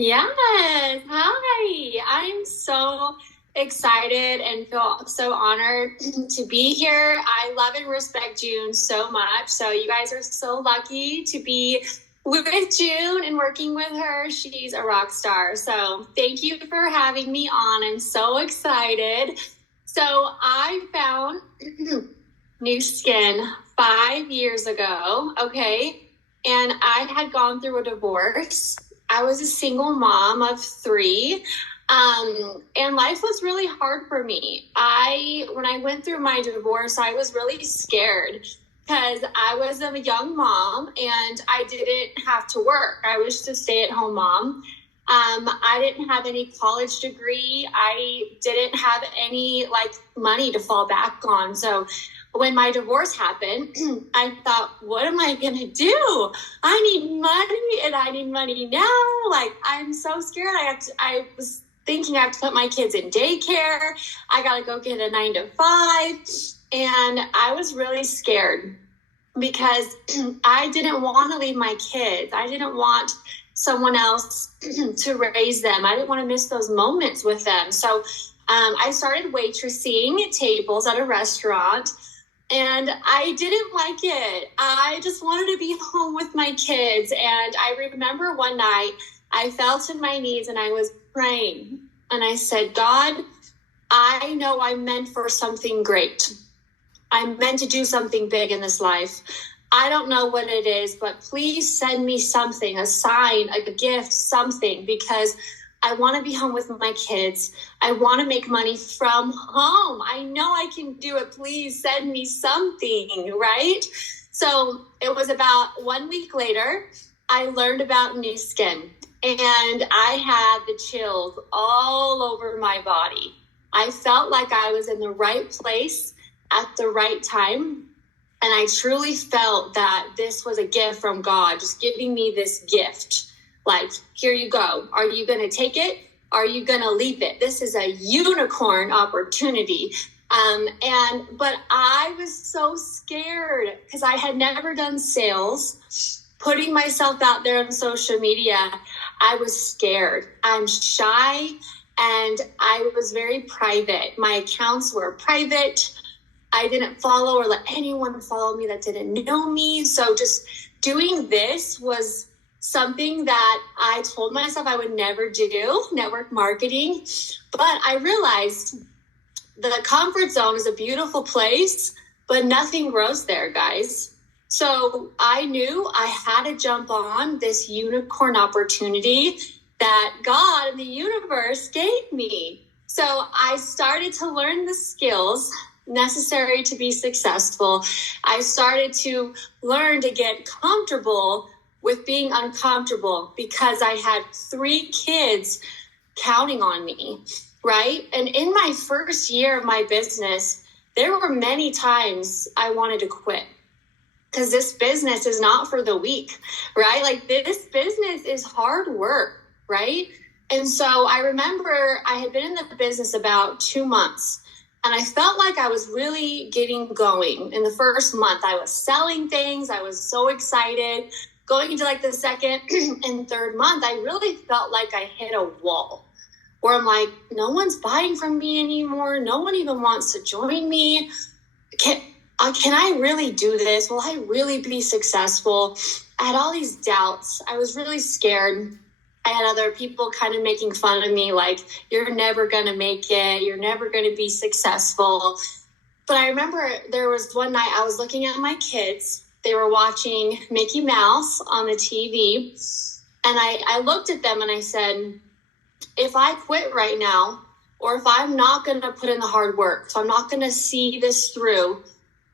Yes. Hi. I'm so excited and feel so honored to be here. I love and respect June so much. So you guys are so lucky to be with June and working with her. She's a rock star. So thank you for having me on. I'm so excited. So I found new skin 5 years ago. Okay. And I had gone through a divorce. I was a single mom of three. And life was really hard for me. When I went through my divorce, I was really scared because I was a young mom and I didn't have to work. I was just a stay-at-home mom. I didn't have any college degree. I didn't have any money to fall back on. So when my divorce happened, I thought, what am I going to do? I need money and I need money now. I'm so scared. I was thinking I have to put my kids in daycare. I got to go get a 9 to 5. And I was really scared because I didn't want to leave my kids. I didn't want someone else to raise them. I didn't want to miss those moments with them. So I started waitressing tables at a restaurant. And I didn't like it. I just wanted to be home with my kids. And I remember one night I fell to my knees and I was praying. And I said, God, I know I'm meant for something great. I'm meant to do something big in this life. I don't know what it is, but please send me something, a sign, a gift, something, because I want to be home with my kids. I want to make money from home. I know I can do it. Please send me something, right? So it was about 1 week later, I learned about new skin and I had the chills all over my body. I felt like I was in the right place at the right time. And I truly felt that this was a gift from God, just giving me this gift. Here you go. Are you going to take it? Are you going to leave it? This is a unicorn opportunity. But I was so scared because I had never done sales. Putting myself out there on social media, I was scared. I'm shy and I was very private. My accounts were private. I didn't follow or let anyone follow me that didn't know me. So just doing this was something that I told myself I would never do, network marketing. But I realized the comfort zone is a beautiful place, but nothing grows there, guys. So I knew I had to jump on this unicorn opportunity that God and the universe gave me. So I started to learn the skills necessary to be successful. I started to learn to get comfortable with being uncomfortable because I had 3 kids counting on me, right? And in my first year of my business, there were many times I wanted to quit because this business is not for the weak, right? This business is hard work, right? And so I remember I had been in the business about 2 months. And I felt like I was really getting going. In the first month, I was selling things. I was so excited. Going into the second and third month, I really felt like I hit a wall where I'm like, no one's buying from me anymore. No one even wants to join me. Can I really do this? Will I really be successful? I had all these doubts. I was really scared. I had other people kind of making fun of me, you're never going to make it. You're never going to be successful. But I remember there was one night I was looking at my kids. They were watching Mickey Mouse on the TV. And I looked at them and I said, if I quit right now, or if I'm not going to put in the hard work, if I'm not going to see this through,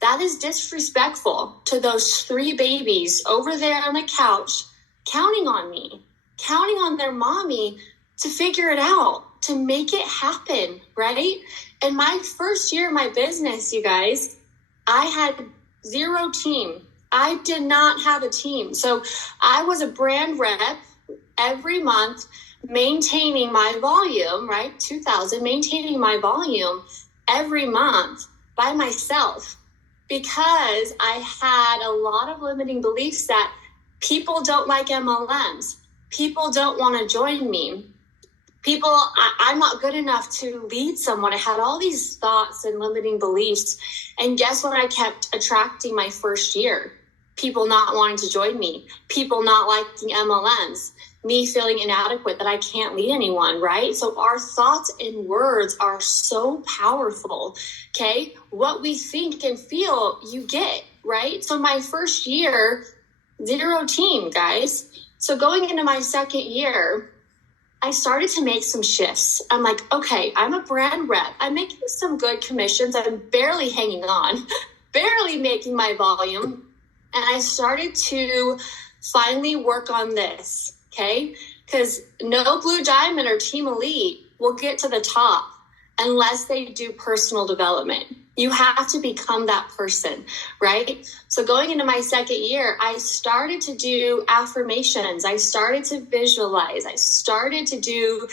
that is disrespectful to those 3 babies over there on the couch counting on me. Counting on their mommy to figure it out, to make it happen, right? And my first year of my business, you guys, I had 0 team. I did not have a team. So I was a brand rep every month, maintaining my volume, right? 2,000, maintaining my volume every month by myself because I had a lot of limiting beliefs that people don't like MLMs. people don't want to join me. I'm not good enough to lead someone. I had all these thoughts and limiting beliefs. And guess what I kept attracting my first year? People not wanting to join me, people not liking MLMs, me feeling inadequate, that I can't lead anyone, right? So our thoughts and words are so powerful, okay? What we think and feel, you get, right? So my first year, 0 team, guys. So going into my second year, I started to make some shifts. I'm like, okay, I'm a brand rep. I'm making some good commissions. I'm barely hanging on, barely making my volume. And I started to finally work on this, okay? Because no Blue Diamond or Team Elite will get to the top unless they do personal development. You have to become that person, right? So going into my second year, I started to do affirmations. I started to visualize. I started to do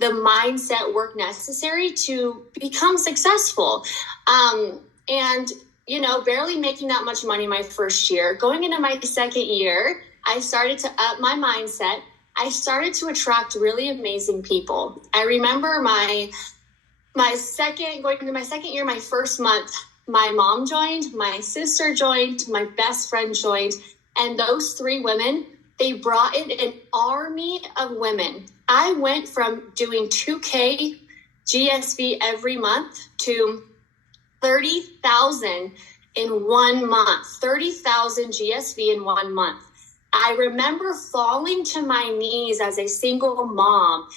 the mindset work necessary to become successful. And, you know, barely making that much money my first year. Going into my second year, I started to up my mindset. I started to attract really amazing people. I remember going into my second year, my first month, my mom joined, my sister joined, my best friend joined, and those 3 women, they brought in an army of women. I went from doing 2K GSV every month to 30,000 in 1 month, 30,000 GSV in 1 month. I remember falling to my knees as a single mom,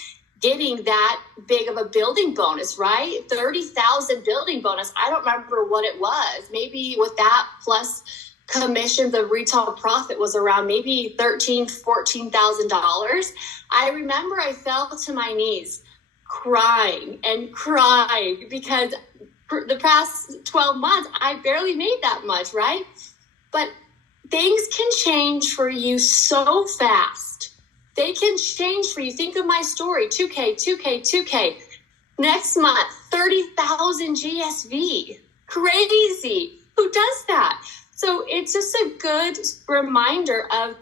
getting that big of a building bonus, right? 30,000 building bonus. I don't remember what it was. Maybe with that plus commission, the retail profit was around maybe $13,000, $14,000. I remember I fell to my knees crying because for the past 12 months, I barely made that much, right? But things can change for you so fast. They can change for you. Think of my story, 2K. Next month, 30,000 GSV. Crazy. Who does that? So it's just a good reminder of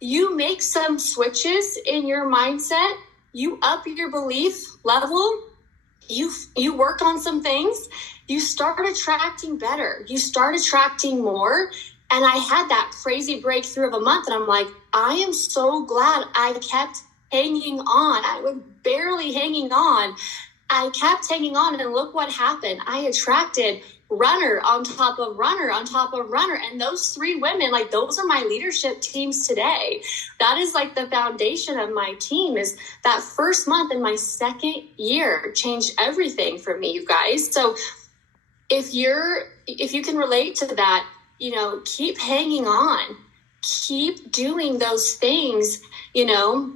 you make some switches in your mindset, you up your belief level, you work on some things, you start attracting better, you start attracting more. And I had that crazy breakthrough of a month. And I'm like, I am so glad I kept hanging on. I was barely hanging on. I kept hanging on. And look what happened. I attracted runner on top of runner on top of runner. And those 3 women, like, those are my leadership teams today. That is like the foundation of my team. Is that first month in my second year changed everything for me, you guys. So if you can relate to that, you know, keep hanging on, keep doing those things, you know,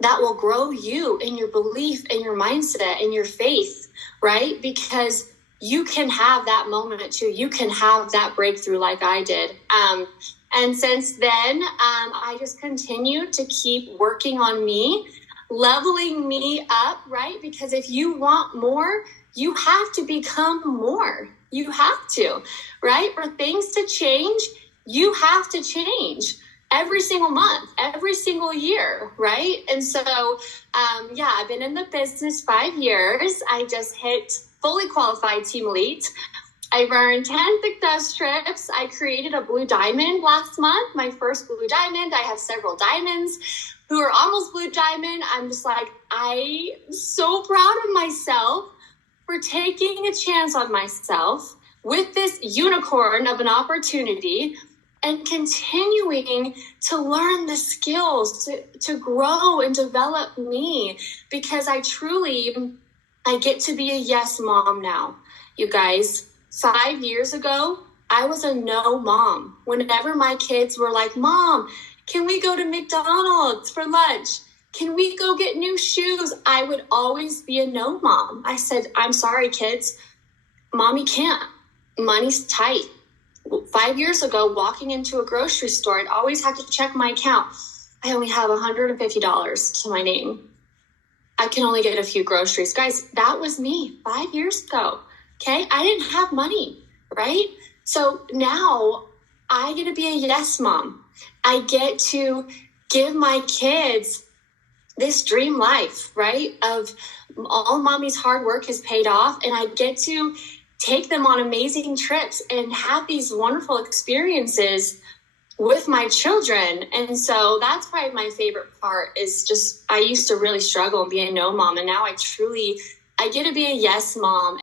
that will grow you in your belief and your mindset and your faith, right? Because you can have that moment too. You can have that breakthrough like I did. And since then, I just continue to keep working on me, leveling me up, right? Because if you want more, you have to become more. You have to, right? For things to change, you have to change every single month, every single year, right? And so, I've been in the business 5 years. I just hit fully qualified Team Elite. I've earned 10 success trips. I created a Blue Diamond last month, my first Blue Diamond. I have several diamonds who are almost Blue Diamond. I'm just like, I'm so proud of myself for taking a chance on myself with this unicorn of an opportunity and continuing to learn the skills to grow and develop me, because I get to be a yes mom now. You guys, 5 years ago, I was a no mom. Whenever my kids were like, Mom, can we go to McDonald's for lunch? Can we go get new shoes? I would always be a no mom. I said, I'm sorry, kids. Mommy can't. Money's tight. 5 years ago, walking into a grocery store, I'd always have to check my account. I only have $150 to my name. I can only get a few groceries. Guys, that was me 5 years ago. Okay? I didn't have money, right? So now I get to be a yes mom. I get to give my kids this dream life, right? Of all mommy's hard work has paid off, and I get to take them on amazing trips and have these wonderful experiences with my children. And so that's probably my favorite part is just, I used to really struggle being a no mom, and now I get to be a yes mom.